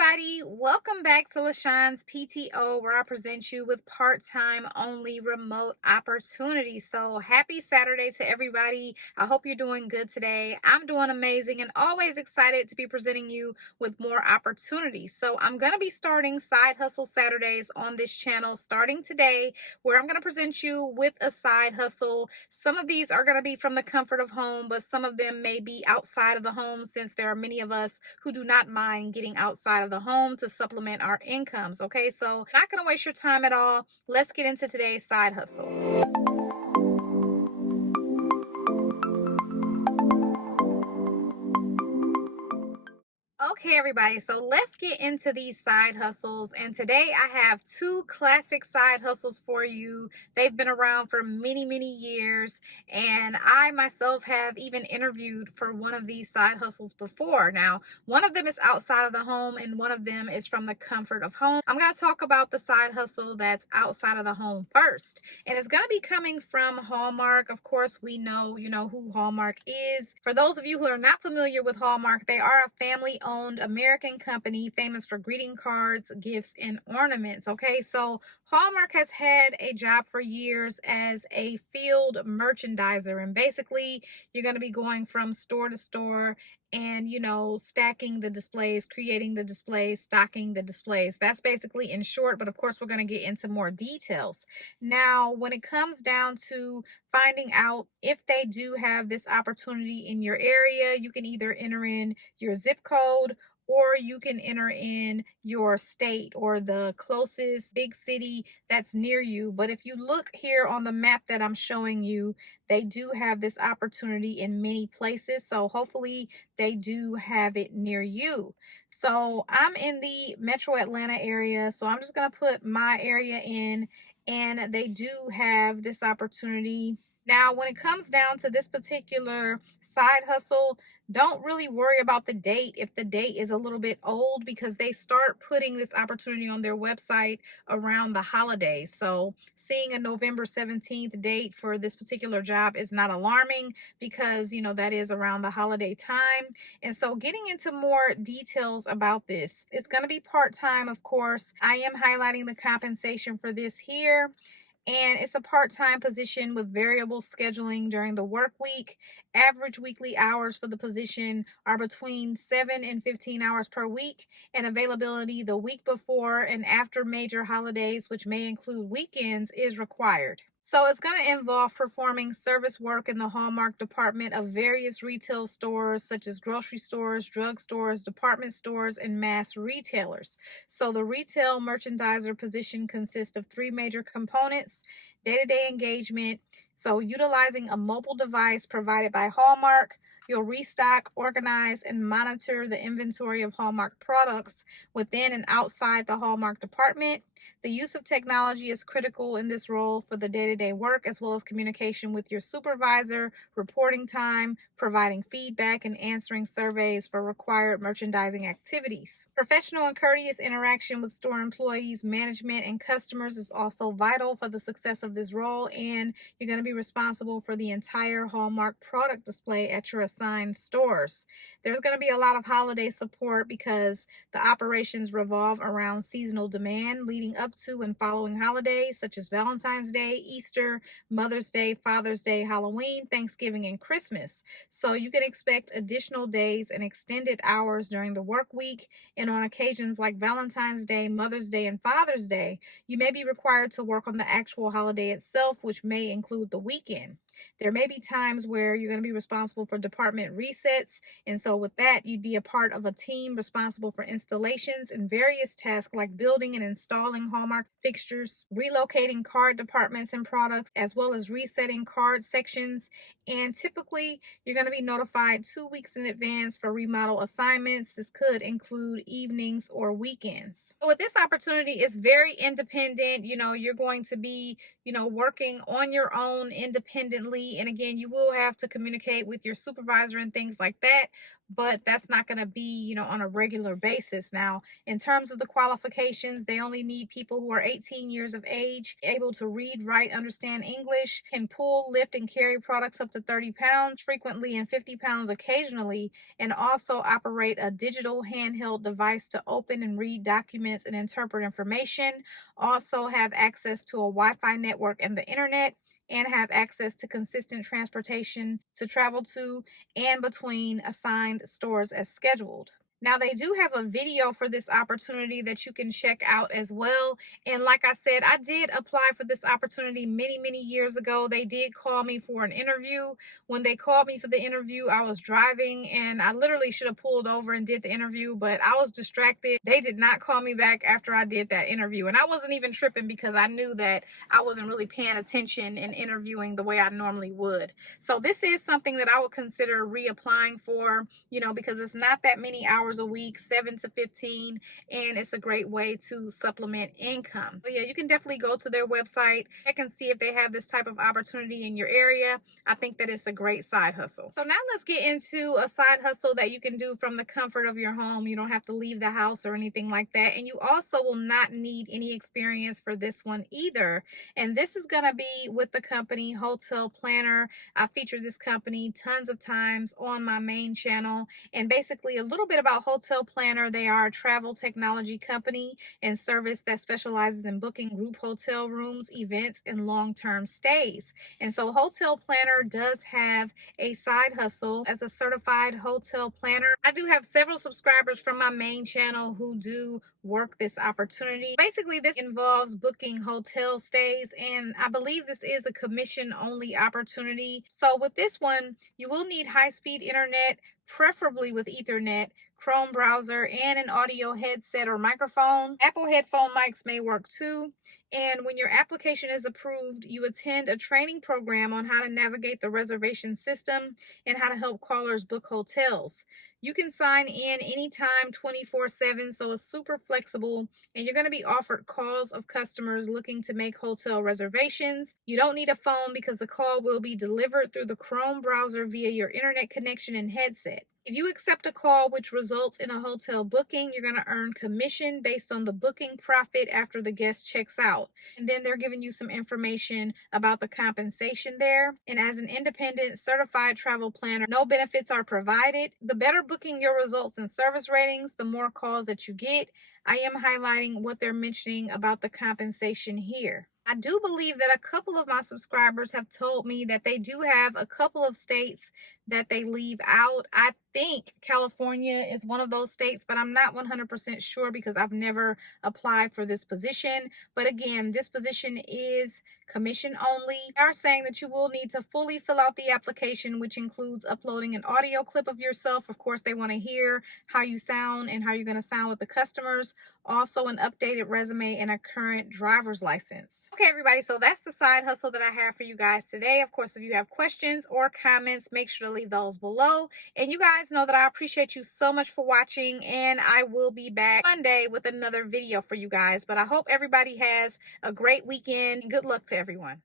everybody, welcome back to Lasean's PTO, where I present you with part-time only remote opportunities. So happy Saturday to everybody. I hope you're doing good today. I'm doing amazing and always excited to be presenting you with more opportunities. So I'm going to be starting Side Hustle Saturdays on this channel starting today, where I'm going to present you with a side hustle. Some of these are going to be from the comfort of home, but some of them may be outside of the home, since there are many of us who do not mind getting outside of the home to supplement our incomes. Okay, so not going to waste your time at all. Let's get into today's side hustle. Okay, everybody, so let's get into these side hustles. And today I have two classic side hustles for you. They've been around for many, many years, and I myself have even interviewed for one of these side hustles before. Now, one of them is outside of the home, and one of them is from the comfort of home. I'm going to talk about the side hustle that's outside of the home first, and it's going to be coming from Hallmark. Of course, we know, who Hallmark is. For those of you who are not familiar with Hallmark, they are a family-owned American company famous for greeting cards, gifts, and ornaments. Okay, so Hallmark has had a job for years as a field merchandiser, and basically you're going to be going from store to store and stacking the displays, creating the displays, stocking the displays. That's basically in short, but of course we're going to get into more details. Now, when it comes down to finding out if they do have this opportunity in your area, you can either enter in your zip code, or you can enter in your state or the closest big city that's near you. But if you look here on the map that I'm showing you, they do have this opportunity in many places. So hopefully they do have it near you. So I'm in the Metro Atlanta area, so I'm just going to put my area in, and they do have this opportunity. Now, when it comes down to this particular side hustle, don't really worry about the date if the date is a little bit old, because they start putting this opportunity on their website around the holidays. So seeing a November 17th date for this particular job is not alarming, because that is around the holiday time. And so getting into more details about this, it's going to be part-time, of course. I am highlighting the compensation for this here. And it's a part-time position with variable scheduling during the work week. Average weekly hours for the position are between 7 and 15 hours per week, and availability the week before and after major holidays, which may include weekends, is required. So it's going to involve performing service work in the Hallmark department of various retail stores, such as grocery stores, drugstores, department stores, and mass retailers. So the retail merchandiser position consists of three major components: day-to-day engagement. So utilizing a mobile device provided by Hallmark, you'll restock, organize, and monitor the inventory of Hallmark products within and outside the Hallmark department. The use of technology is critical in this role for the day-to-day work, as well as communication with your supervisor, reporting time, providing feedback, and answering surveys for required merchandising activities. Professional and courteous interaction with store employees, management, and customers is also vital for the success of this role, and you're going to be responsible for the entire Hallmark product display at your assigned stores. There's going to be a lot of holiday support, because the operations revolve around seasonal demand leading up to and following holidays such as Valentine's Day, Easter, Mother's Day, Father's Day, Halloween, Thanksgiving, and Christmas. So you can expect additional days and extended hours during the work week, and on occasions like Valentine's Day, Mother's Day, and Father's Day, you may be required to work on the actual holiday itself, which may include the weekend. There may be times where you're going to be responsible for department resets, and so with that, you'd be a part of a team responsible for installations and various tasks like building and installing Hallmark fixtures, relocating card departments and products, as well as resetting card sections. And typically, you're going to be notified 2 weeks in advance for remodel assignments. This could include evenings or weekends. So with this opportunity, it's very independent. You're going to be, working on your own independently efficiently. And again, you will have to communicate with your supervisor and things like that, but that's not going to be, on a regular basis. Now, in terms of the qualifications, they only need people who are 18 years of age, able to read, write, understand English, can pull, lift, and carry products up to 30 pounds frequently and 50 pounds occasionally, and also operate a digital handheld device to open and read documents and interpret information, also have access to a Wi-Fi network and the internet, and have access to consistent transportation to travel to and between assigned stores as scheduled. Now, they do have a video for this opportunity that you can check out as well. And like I said, I did apply for this opportunity many, many years ago. They did call me for an interview. When they called me for the interview, I was driving and I literally should have pulled over and did the interview, but I was distracted. They did not call me back after I did that interview. And I wasn't even tripping because I knew that I wasn't really paying attention in interviewing the way I normally would. So this is something that I would consider reapplying for, because it's not that many hours a week, 7 to 15, and it's a great way to supplement income. So yeah, you can definitely go to their website, check and see if they have this type of opportunity in your area. I think that it's a great side hustle. So now let's get into a side hustle that you can do from the comfort of your home. You don't have to leave the house or anything like that. And you also will not need any experience for this one either. And this is going to be with the company Hotel Planner. I featured this company tons of times on my main channel. And basically a little bit about Hotel Planner. They are a travel technology company and service that specializes in booking group hotel rooms, events, and long-term stays. And so Hotel Planner does have a side hustle as a certified hotel planner. I do have several subscribers from my main channel who do work this opportunity. Basically, this involves booking hotel stays, and I believe this is a commission only opportunity. So with this one, you will need high-speed internet, preferably with Ethernet, Chrome browser, and an audio headset or microphone. Apple headphone mics may work too. And when your application is approved, you attend a training program on how to navigate the reservation system and how to help callers book hotels. You can sign in anytime 24/7, so it's super flexible, and you're going to be offered calls of customers looking to make hotel reservations. You don't need a phone because the call will be delivered through the Chrome browser via your internet connection and headset. If you accept a call which results in a hotel booking, you're going to earn commission based on the booking profit after the guest checks out. And then they're giving you some information about the compensation there. And as an independent certified travel planner, no benefits are provided. The better booking your results and service ratings, the more calls that you get. I am highlighting what they're mentioning about the compensation here. I do believe that a couple of my subscribers have told me that they do have a couple of states that they leave out. I think California is one of those states, but I'm not 100% sure because I've never applied for this position. But again, this position is commission only. They are saying that you will need to fully fill out the application, which includes uploading an audio clip of yourself. Of course, they want to hear how you sound and how you're going to sound with the customers. Also, an updated resume and a current driver's license. Okay, everybody, so that's the side hustle that I have for you guys today. Of course, if you have questions or comments, make sure to leave those below. And you guys know that I appreciate you so much for watching, and I will be back Monday with another video for you guys. But I hope everybody has a great weekend. Good luck to everyone.